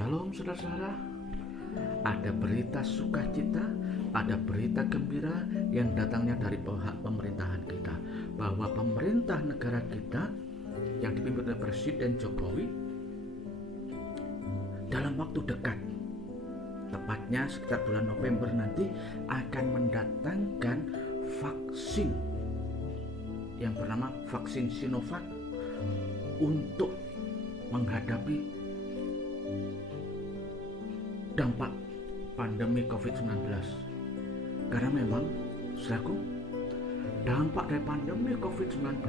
Shalom saudara-saudara, ada berita sukacita, ada berita gembira yang datangnya dari pihak pemerintahan kita, bahwa pemerintah negara kita yang dipimpin oleh Presiden Jokowi dalam waktu dekat, tepatnya sekitar bulan November nanti, akan mendatangkan vaksin yang bernama vaksin Sinovac untuk menghadapi dampak pandemi COVID-19. Karena memang, saudaraku, dampak dari pandemi COVID-19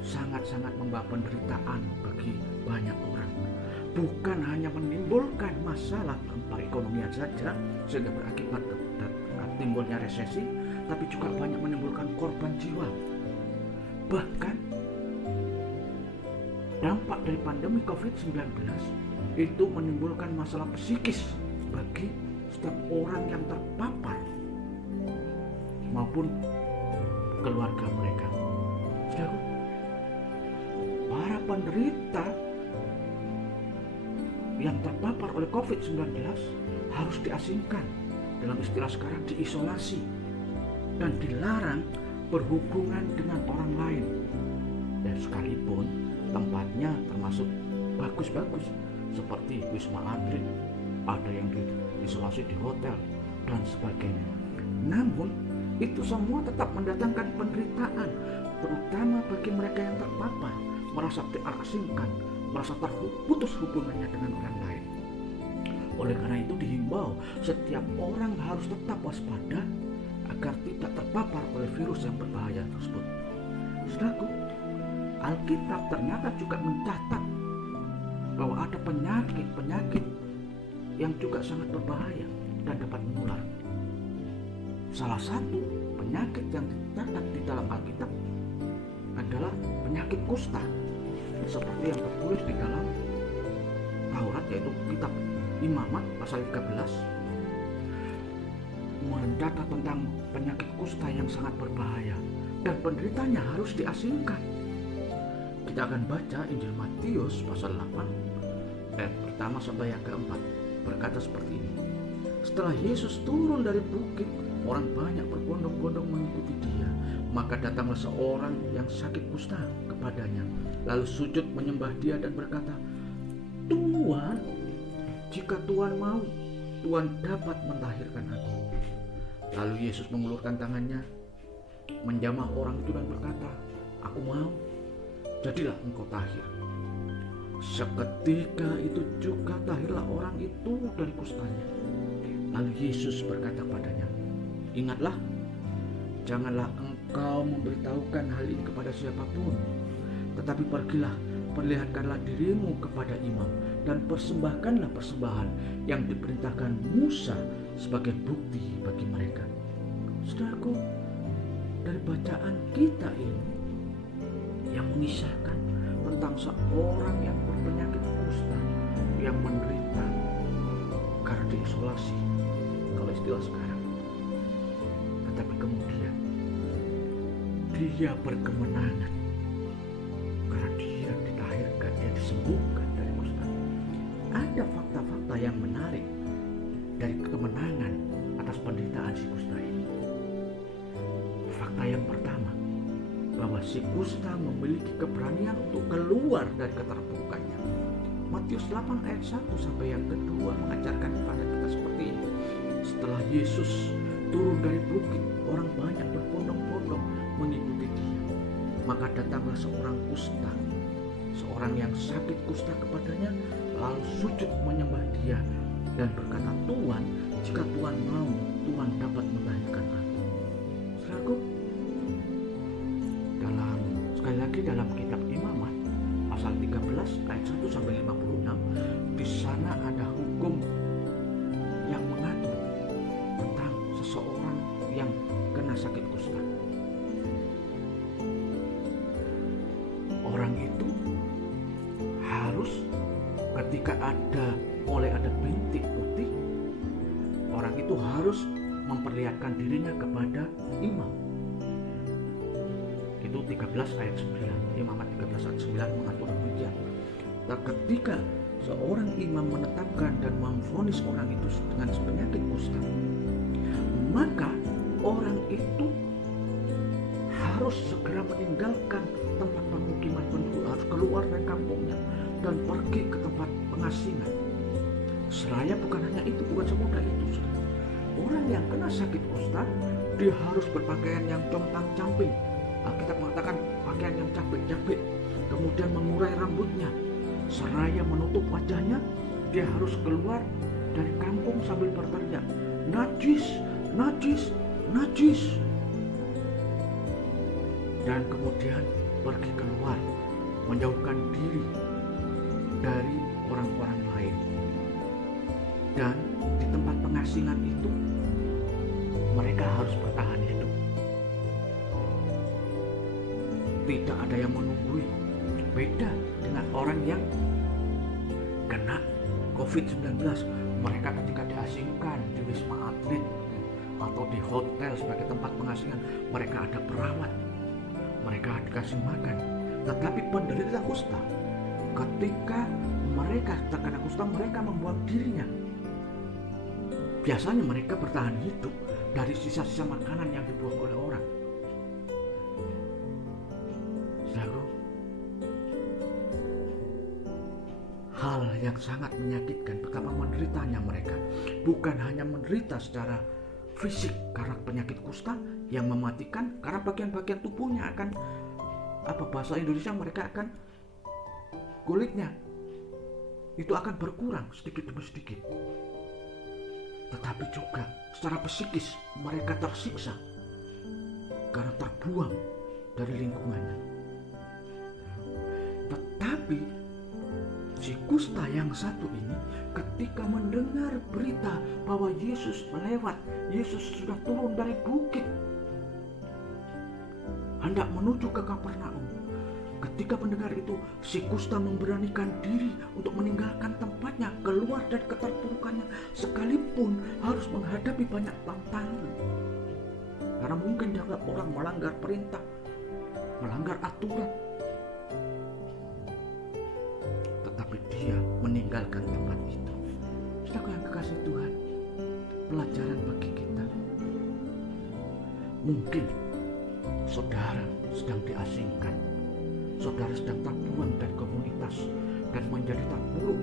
sangat-sangat membawa penderitaan bagi banyak orang. Bukan hanya menimbulkan masalah perekonomian saja sehingga berakibat timbulnya resesi, tapi juga banyak menimbulkan korban jiwa. Bahkan dampak dari pandemi COVID-19 itu menimbulkan masalah psikis bagi setiap orang yang terpapar maupun keluarga mereka. Saudara, para penderita yang terpapar oleh COVID-19 harus diasingkan, dalam istilah sekarang diisolasi, dan dilarang berhubungan dengan orang lain. Dan sekalipun tempatnya termasuk bagus-bagus seperti Wisma Atlet, ada yang diisolasi di hotel dan sebagainya. Namun itu semua tetap mendatangkan penderitaan, terutama bagi mereka yang terpapar, merasa terasingkan, merasa terputus hubungannya dengan orang lain. Oleh karena itu dihimbau setiap orang harus tetap waspada agar tidak terpapar oleh virus yang berbahaya tersebut. Saudaraku, Alkitab ternyata juga mencatat bahwa ada penyakit yang juga sangat berbahaya dan dapat menular. Salah satu penyakit yang dicatat di dalam Alkitab adalah penyakit kusta, seperti yang tertulis di dalam Taurat, yaitu kitab Imamat pasal 13, mencatat tentang penyakit kusta yang sangat berbahaya dan penderitanya harus diasingkan. Kita akan baca Injil Matius pasal 8 ayat pertama sampai yang keempat, berkata seperti ini. Setelah Yesus turun dari bukit, orang banyak berbondong-bondong mengikuti dia. Maka datanglah seorang yang sakit kusta kepadanya, lalu sujud menyembah dia dan berkata, "Tuhan, jika Tuhan mau, Tuhan dapat mentahirkan aku." Lalu Yesus mengulurkan tangannya, menjamah orang itu dan berkata, "Aku mau, jadilah engkau tahir." Seketika itu juga tahirlah orang itu dari kustanya. Lalu Yesus berkata kepadanya, "Ingatlah, janganlah engkau memberitahukan hal ini kepada siapapun, tetapi pergilah, perlihatkanlah dirimu kepada imam, dan persembahkanlah persembahan yang diperintahkan Musa sebagai bukti bagi mereka." Saudaraku, dari bacaan kita ini yang mengisahkan tentang seorang yang berpenyakit kusta yang menderita karena diisolasi, kalau istilah sekarang, tetapi kemudian dia berkemenangan karena dia ditahirkan, dia disembuhkan dari kusta. Ada fakta-fakta yang menarik dari kemenangan atas penderitaan si kusta ini. Fakta yang pertama, bahwa si kusta memiliki keberanian untuk keluar dari keterpurukannya. Matius 8 ayat 1 sampai yang kedua mengajarkan kepada kita seperti ini. Setelah Yesus turun dari bukit, orang banyak berbondong-bondong mengikuti dia. Maka datanglah seorang kusta, seorang yang sakit kusta kepadanya, lalu sujud menyembah dia dan berkata, "Tuhan, jika Tuhan mau, Tuhan dapat melahirkan aku." Saudaraku, sekali lagi dalam kitab Imamat pasal 13 ayat 1 sampai 56, di sana ada hukum yang mengatur tentang seseorang yang kena sakit kusta. Orang itu harus, ketika mulai ada bintik putih, orang itu harus memperlihatkan dirinya kepada imam. Itu 13 ayat 9, Imamat 13 ayat 9 mengatur demikian. Ketika seorang imam menetapkan dan memvonis orang itu dengan penyakit kusta, maka orang itu harus segera meninggalkan tempat pemukiman penduduk, harus keluar dari kampungnya dan pergi ke tempat pengasingan. Seraya bukan hanya itu, bukan semudah itu. Orang yang kena sakit kusta, dia harus berpakaian yang compang-camping. Alkitab mengatakan pakaian yang capek-capek, kemudian mengurai rambutnya, seraya menutup wajahnya. Dia harus keluar dari kampung sambil berteriak, najis, najis, najis. Dan kemudian pergi keluar, menjauhkan diri dari orang-orang lain. Dan di tempat pengasingan itu mereka harus bertahan hidup. Tidak ada yang menunggui. Beda dengan orang yang kena COVID-19. Mereka ketika diasingkan di Wisma Atlet atau di hotel sebagai tempat pengasingan, mereka ada perawat, mereka dikasih makan. Tetapi penderita kusta, ketika mereka terkena kusta, mereka membuang dirinya. Biasanya mereka bertahan hidup dari sisa-sisa makanan yang dibuang oleh orang. Lalu, hal yang sangat menyakitkan, betapa menderitanya mereka. Bukan hanya menderita secara fisik karena penyakit kusta yang mematikan, karena bagian-bagian tubuhnya akan, bahasa Indonesia mereka akan, kulitnya itu akan berkurang sedikit demi sedikit. Tetapi juga secara psikis mereka tersiksa karena terbuang dari lingkungannya. Tetapi si kusta yang satu ini ketika mendengar berita bahwa Yesus melewat, Yesus sudah turun dari bukit hendak menuju ke Kapernaum. Ketika mendengar itu, si kusta memberanikan diri untuk meninggalkan tempatnya, keluar dari keterpurukannya, sekalipun harus menghadapi banyak tantangan. Karena mungkin dianggap orang melanggar perintah, melanggar aturan. Tetapi dia meninggalkan tempat itu. Saudara yang kekasih Tuhan, pelajaran bagi kita. Mungkin saudara sedang diasingkan, saudara sedang terbuang dari komunitas dan menjadi terpuruk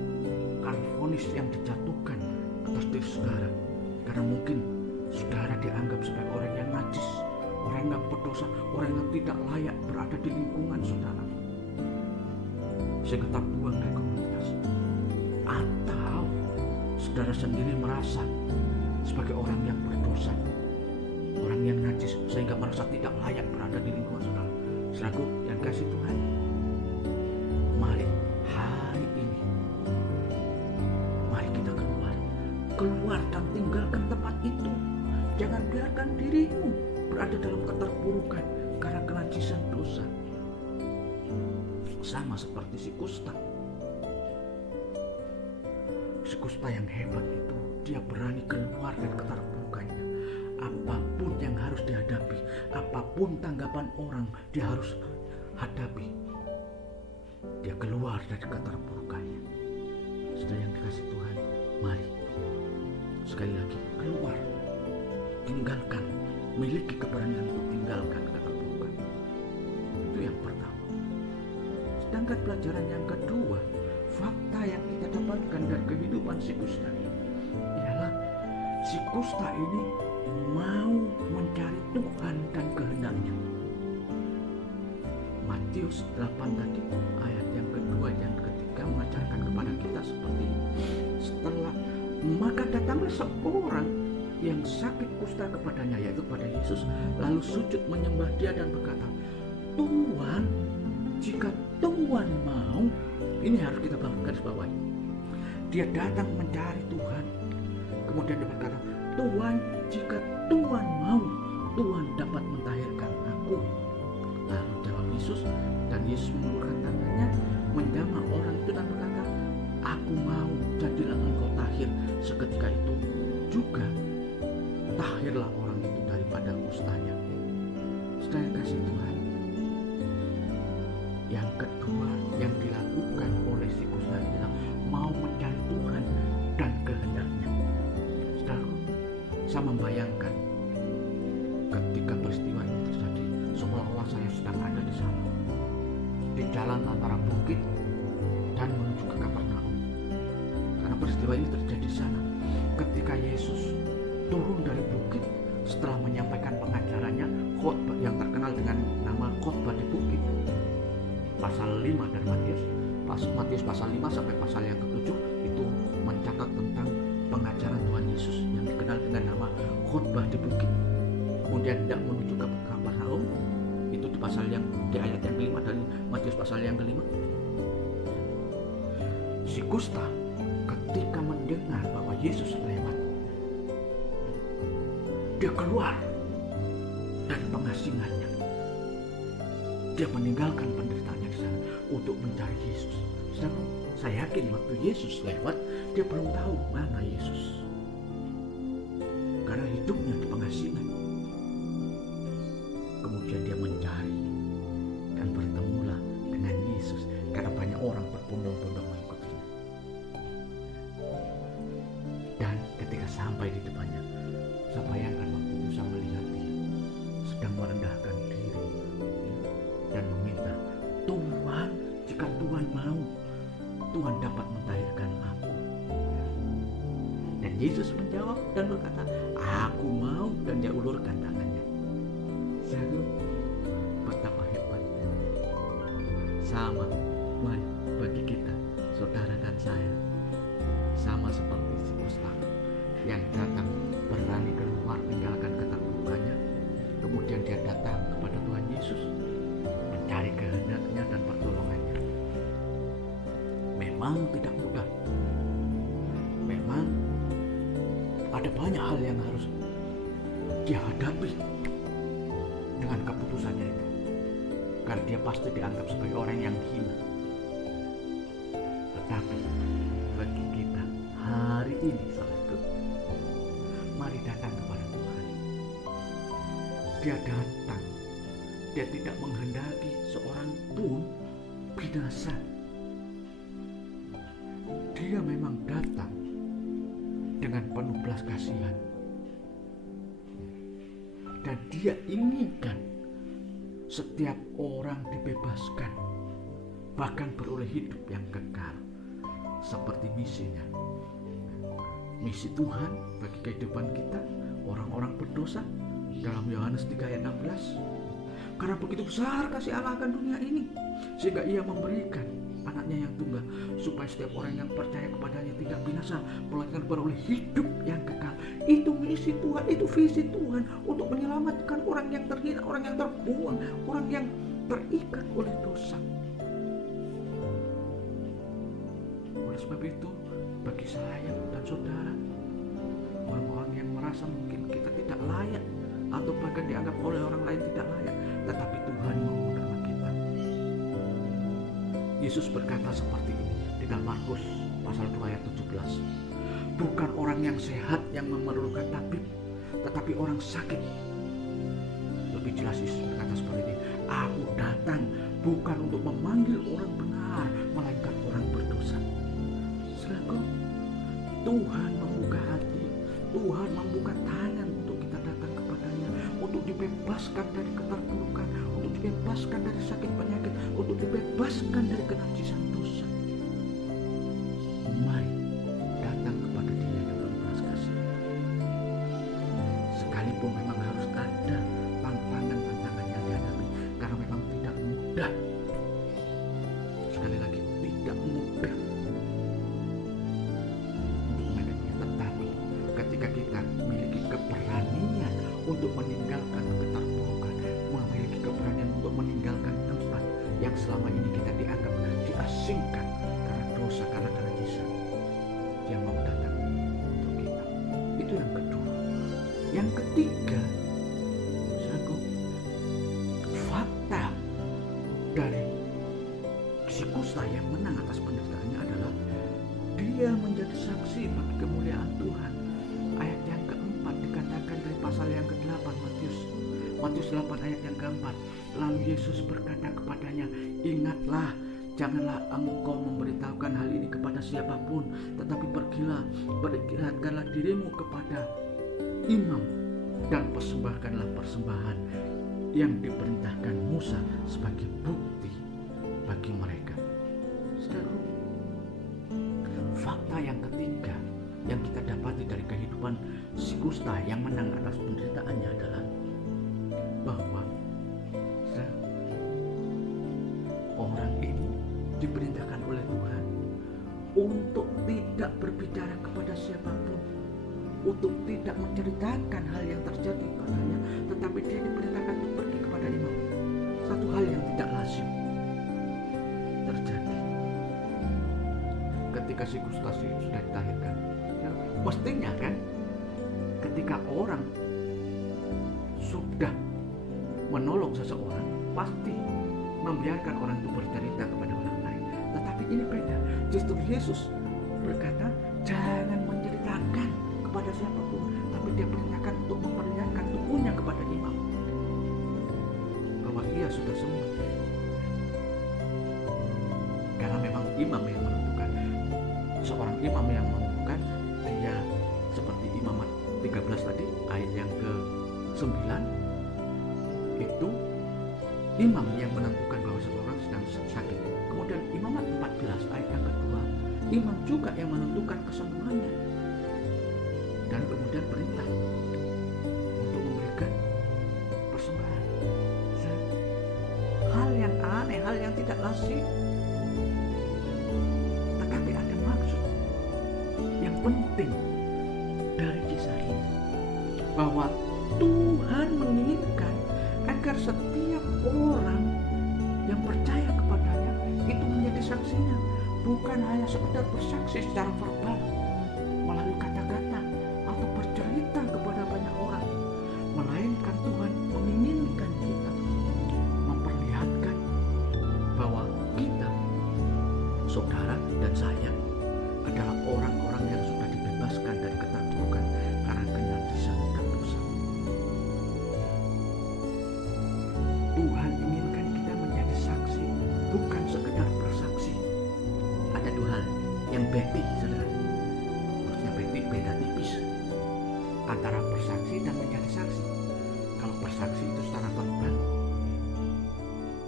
karena vonis yang dijatuhkan atas diri saudara. Karena mungkin saudara dianggap sebagai orang yang najis, orang yang berdosa, orang yang tidak layak berada di lingkungan saudara, sehingga terbuang dari komunitas. Atau saudara sendiri merasa sebagai orang yang berdosa, orang yang najis, sehingga merasa tidak layak berada di lingkungan saudara. Saudaraku yang kasih Tuhan, mari hari ini, mari kita keluar dan tinggalkan tempat itu. Jangan biarkan dirimu berada dalam keterpurukan karena kenajisan dosa. Sama seperti si kusta. Si kusta yang hebat itu, dia berani keluar dari keterpurukannya. Apapun yang harus dihadapi, apapun tanggapan orang, dia harus hadapi. Dia keluar dari keterpurukannya. Saudara yang dikasih Tuhan, mari sekali lagi keluar, tinggalkan, miliki keberanian untuk tinggalkan keterpurukan. Itu yang pertama. Sedangkan pelajaran yang kedua, fakta yang kita dapatkan dari kehidupan si kusta ini ialah si kusta ini mau mencari Tuhan dan kehendaknya. Matius 8 tadi ayat yang kedua dan ketiga mengajarkan kepada kita seperti ini. Setelah maka datanglah seorang yang sakit kusta kepadanya, yaitu pada Yesus, lalu sujud menyembah dia dan berkata, Tuhan, jika Tuhan mau, ini harus kita garis bawahi. Dia datang mencari Tuhan, kemudian dia berkata, Tuhan, jika Tuhan mau, Tuhan dapat mentahirkan aku. Lalu jawab Yesus, dan Yesus mengulurkan tangannya, menjamah orang itu dan berkata, aku mau, jadilah engkau tahir. Seketika itu juga tahirlah orang itu daripada kustanya. Saudara yang kasih Tuhan, yang kedua yang dilakukan oleh si kusta adalah mau Saya membayangkan ketika peristiwa ini terjadi, seolah-olah saya sedang ada di sana, di jalan antara bukit dan menuju ke Kapernaum. Karena peristiwa ini terjadi di sana ketika Yesus turun dari bukit setelah menyampaikan pengajarannya, khotbah yang terkenal dengan nama khotbah di bukit. Pasal 5 dari Matius pasal 5 sampai pasal yang ke-7 itu mencatat tentang pengajaran Tuhan Yesus yang dikenal dengan nama khotbah di bukit. Kemudian tidak menuju ke Kapernaum, itu di ayat yang kelima dari Matius pasal yang kelima. Si kusta ketika mendengar bahwa Yesus lewat, dia keluar dari pengasingannya. Dia meninggalkan penderitaannya di sana untuk mencari Yesus. Sedangkan saya yakin waktu Yesus lewat, dia belum tahu mana Yesus, karena hidupnya di pengasingan. Kemudian dia mencari dan bertemulah dengan Yesus karena banyak orang berbondong-bondong mengikutinya. Dan ketika sampai di depannya, saya bayangkan waktu itu saya melihat dia sedang merendahkan diri dan meminta, Tuhan, jika Tuhan mau, Tuhan dapat mentahirkan aku. Dan Yesus menjawab dan berkata, aku mau, dan dia ulurkan tangannya. Saya betapa hebatnya. Sama bagi kita, saudara dan saya, sama seperti si kusta yang datang berani keluar meninggalkan keterpurukannya. Kemudian dia datang kepada Tuhan Yesus mencari kehendaknya dan pertolongannya. Memang tidak mudah. Memang ada banyak hal yang harus dia hadapi dengan keputusannya itu, karena dia pasti dianggap sebagai orang yang hina. Tetapi bagi kita hari ini, saudaraku, mari datang kepada Tuhan. Dia datang, dia tidak menghendaki seorang pun binasa. Dia memang datang dengan penuh belas kasihan, dan dia inginkan setiap orang dibebaskan, bahkan beroleh hidup yang kekal, seperti misinya. Misi Tuhan bagi kehidupan kita, orang-orang berdosa, dalam Yohanes 3 ayat 16. Karena begitu besar kasih Allah akan dunia ini, sehingga ia memberikan anaknya yang tunggal, supaya setiap orang yang percaya kepadanya tidak binasa, melainkan beroleh hidup yang kekal. Itu misi Tuhan, itu visi Tuhan, untuk menyelamatkan orang yang terhina, orang yang terbuang, orang yang terikat oleh dosa. Oleh sebab itu, bagi saya dan saudara, orang-orang yang merasa mungkin kita tidak layak, atau bahkan dianggap oleh orang lain tidak layak, tetapi Tuhan mau menerima kita. Yesus berkata seperti ini di dalam Markus pasal 2 ayat 17. Bukan orang yang sehat yang memerlukan tabib, tetapi orang sakit. Lebih jelas Yesus berkata seperti ini, aku datang bukan untuk memanggil orang benar, melainkan orang berdosa. Saudaraku, Tuhan membuka hati, Tuhan membuka tangan untuk kita datang kepadanya, untuk dibebaskan dari keterpurukan, untuk dibebaskan dari sakit penyakit, untuk dibebaskan dari kenajisan dosa. Mari datang kepada Dia yang berbelas kasih. Sekalipun memang harus ada tantangan-tantangan yang dihadapi, karena memang tidak mudah. Sekali lagi, tidak mudah untuk menghadapinya. Tetapi ketika kita memiliki keberanian untuk meninggalkan keterpurukan, memiliki keberanian untuk meninggalkan tempat yang selama ini kita dianggap diasingkan karena dosa, karena kenajisan, Dia mau datang untuk kita. Itu yang kedua. Yang ketiga, saudaraku, fakta dari si kusta yang menang atas penderitaannya adalah dia menjadi saksi bagi kemuliaan Tuhan. Ayat yang keempat dikatakan dari pasal yang ke-8 Matius 8 ayat yang keempat. Lalu Yesus berkata kepadanya, ingatlah, janganlah engkau memberitahukan hal ini kepada siapapun, tetapi pergilah, perlihatkanlah dirimu kepada imam dan persembahkanlah persembahan yang diperintahkan Musa sebagai bukti bagi mereka. Saudara, fakta yang ketiga yang kita dapati dari kehidupan si kusta yang menang atas penderitaannya adalah bahwa orang ini diperintahkan oleh Tuhan untuk tidak berbicara kepada siapapun, untuk tidak menceritakan hal yang terjadi padanya, tetapi dia diperintahkan untuk pergi kepada imam. Satu hal yang tidak lazim terjadi ketika si kusta sudah dilahirkan. Ya, mestinya kan ketika orang sudah menolong seseorang, pasti membiarkan orang itu bercerita kepada orang lain. Tetapi ini beda. Justru Yesus berkata, jangan menceritakan kepada siapapun, tapi dia perintahkan untuk memperlihatkan tubuhnya kepada imam bahwa ia sudah sembuh. Karena memang imam yang menentukan, seorang imam yang menentukan, dia seperti Imamat 13 tadi ayat yang ke-9, itu imam yang menentukan bahwa seseorang sedang sakit. Kemudian Imamat 14 ayat yang kedua, imam juga yang menentukan kesembuhannya. Dan kemudian perintah untuk memberikan persembahan. Hal yang aneh, hal yang tidak lazim, tetapi ada maksud yang penting dari kisah ini, bahwa Tuhan menginginkan agar setiap orang yang percaya kepadanya itu menjadi saksinya, bukan hanya sekedar bersaksi secara verbal melalui kata-kata atau bercerita kepada banyak orang, melainkan Tuhan menginginkan kita memperlihatkan bahwa kita, saudara dan saya, adalah orang-orang yang sudah dibebaskan dari keterpurukan karena kenajisan dan dosa. Tuhan inginkan kita menjadi saksi, bukan sekedar bersaksi. Ada dua hal yang beda, saudara. Maksudnya beda tipis antara bersaksi dan menjadi saksi. Kalau bersaksi itu secara verbal,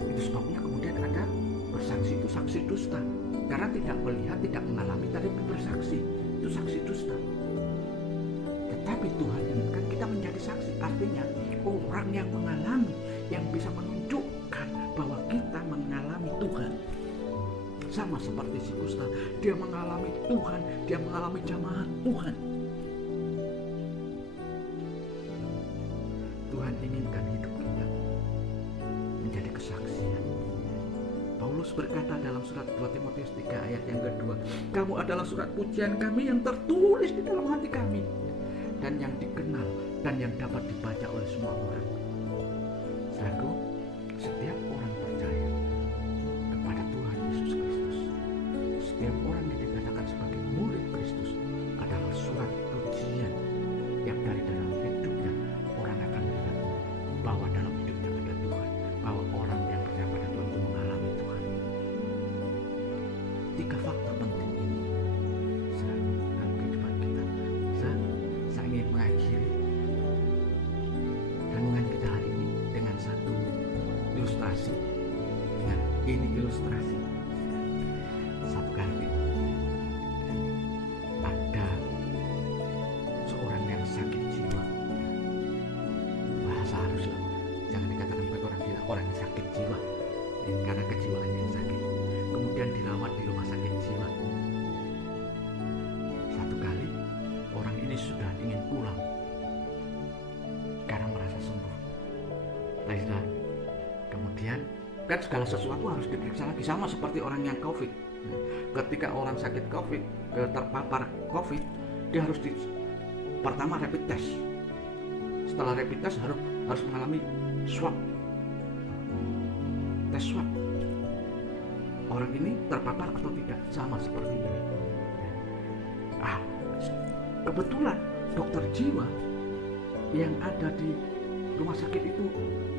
itu sebabnya kemudian ada bersaksi itu saksi dusta, karena tidak melihat, tidak mengalami, tapi bersaksi itu saksi dusta. Tetapi Tuhan inginkan kita menjadi saksi, artinya orang yang mengalami, yang bisa menunjukkan bahwa kita mengalami Tuhan. Sama seperti si kusta, dia mengalami Tuhan, dia mengalami jamaah Tuhan. Tuhan inginkan hidup kita menjadi kesaksian. Paulus berkata dalam surat 2 Timotius 3 ayat yang kedua, kamu adalah surat pujian kami yang tertulis di dalam hati kami, dan yang dikenal dan yang dapat dibaca oleh semua orang. Saudaraku, setiap orang percaya kepada Tuhan Yesus Kristus, setiap orang yang dikatakan sebagai murid Kristus adalah surat pujian yang dari dalam hidupnya orang akan melihat bahwa dalam hidupnya ada Tuhan, bahwa orang yang percaya pada Tuhan itu mengalami Tuhan. Tiga faktor penting ini dalam kehidupan kita. Saya ingin mengakhiri renungan kita hari ini dengan satu ilustrasi. Ingat, ini ilustrasi. Satu kali ada seorang yang sakit jiwa. Bahasa haruslah, jangan dikatakan sebagai orang gila, orang yang sakit jiwa, karena kejiwaannya yang sakit. Kemudian dirawat di rumah sakit jiwa. Satu kali orang ini sudah ingin pulang karena merasa sembuh. Baiklah, kemudian kan segala sesuatu harus diperiksa lagi, sama seperti orang yang COVID. Ketika orang sakit COVID, terpapar COVID, dia harus pertama rapid test. Setelah rapid test harus mengalami swab, tes swab. Orang ini terpapar atau tidak, sama seperti ini. Kebetulan dokter jiwa yang ada di rumah sakit itu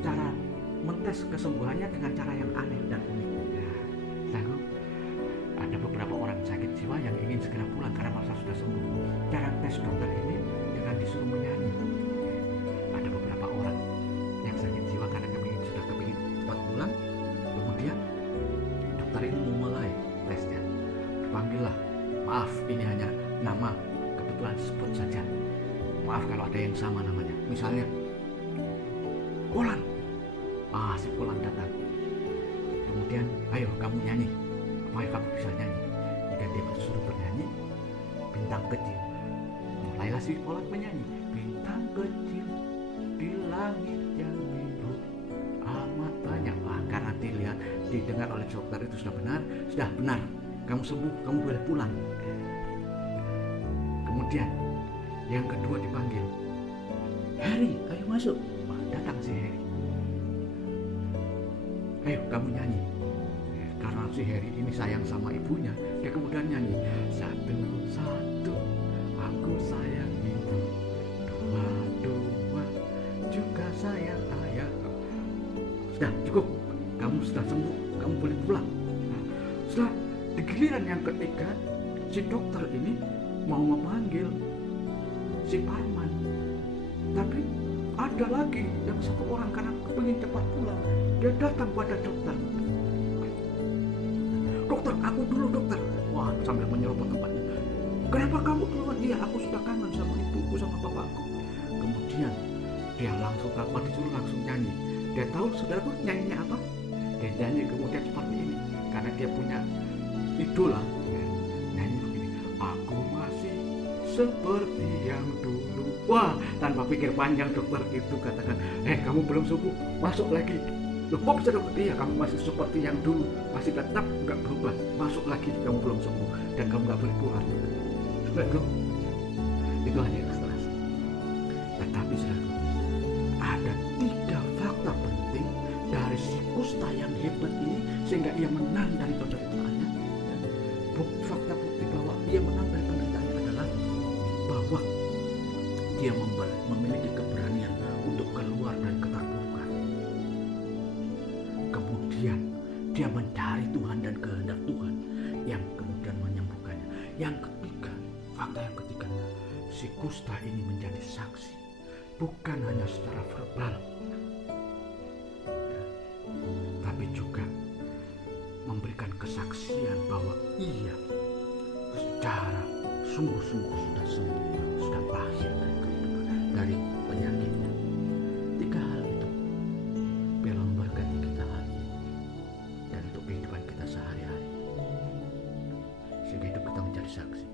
cara mentes kesembuhannya dengan cara yang aneh dan unik. Lalu ada beberapa orang sakit jiwa yang ingin segera pulang karena merasa sudah sembuh. Cara tes dokter ini dengan disuruh menyanyi. Maaf, ini hanya nama kebetulan sebut saja. Maaf kalau ada yang sama namanya. Misalnya Polan. Si Polan datang. Kemudian, ayo kamu nyanyi. Apakah kamu bisa nyanyi? Kemudian dia disuruh bernyanyi Bintang Kecil. Mulailah si Polan menyanyi Bintang kecil di langit yang biru amat banyak. Karena didengar oleh dokter itu sudah benar, kamu sembuh, kamu boleh pulang. Kemudian yang kedua dipanggil, Harry, ayo masuk. Datang si Harry, ayo kamu nyanyi. Karena si Harry ini sayang sama ibunya, dia kemudian nyanyi, satu aku sayang ibu, dua juga sayang ayah. Sudah cukup, kamu sudah sembuh, kamu boleh pulang. Setelah di giliran yang ketiga, si dokter ini mau memanggil si Parman, tapi ada lagi yang satu orang karena kepingin cepat pulang, dia datang pada dokter. Dokter, aku dulu dokter. Wah, sambil menyerobot tempatnya. Kenapa kamu duluan? Iya, aku sudah kangen sama ibuku sama bapakku. Kemudian dia langsung disuruh langsung nyanyi. Dia tahu saudaraku nyanyinya apa? Dia nyanyi kemudian seperti ini, karena dia punya idola. Nyanyi begini, aku masih seperti yang dulu. Wah, tanpa pikir panjang dokter itu katakan, kamu belum sembuh, masuk lagi. Loh, kok bisa dokter? Iya, kamu masih seperti yang dulu, masih tetap nggak berubah, masuk lagi, kamu belum sembuh dan kamu nggak boleh pulang. Saudaraku, itu hanya ilustrasi. Tetapi saudaraku, ada 3 fakta penting dari si kusta yang hebat ini sehingga ia menang dari penderitaannya. Fakta bukti bahwa ia menang dari penderitaannya adalah bahwa dia memiliki keberanian untuk keluar dari keterpurukan. Kemudian dia mencari Tuhan dan kehendak Tuhan yang kemudian menyembuhkannya. Yang ketiga, fakta yang ketiga, si kusta ini menjadi saksi, bukan hanya secara verbal, tapi juga memberikan kesaksian bahwa ia secara sungguh-sungguh sudah sembuh, sudah bangkit dari kehidupan, dari penyakitnya. 3 hal itu biarlah memberkati kita hari ini dan untuk kehidupan kita sehari-hari, sehingga hidup kita menjadi saksi.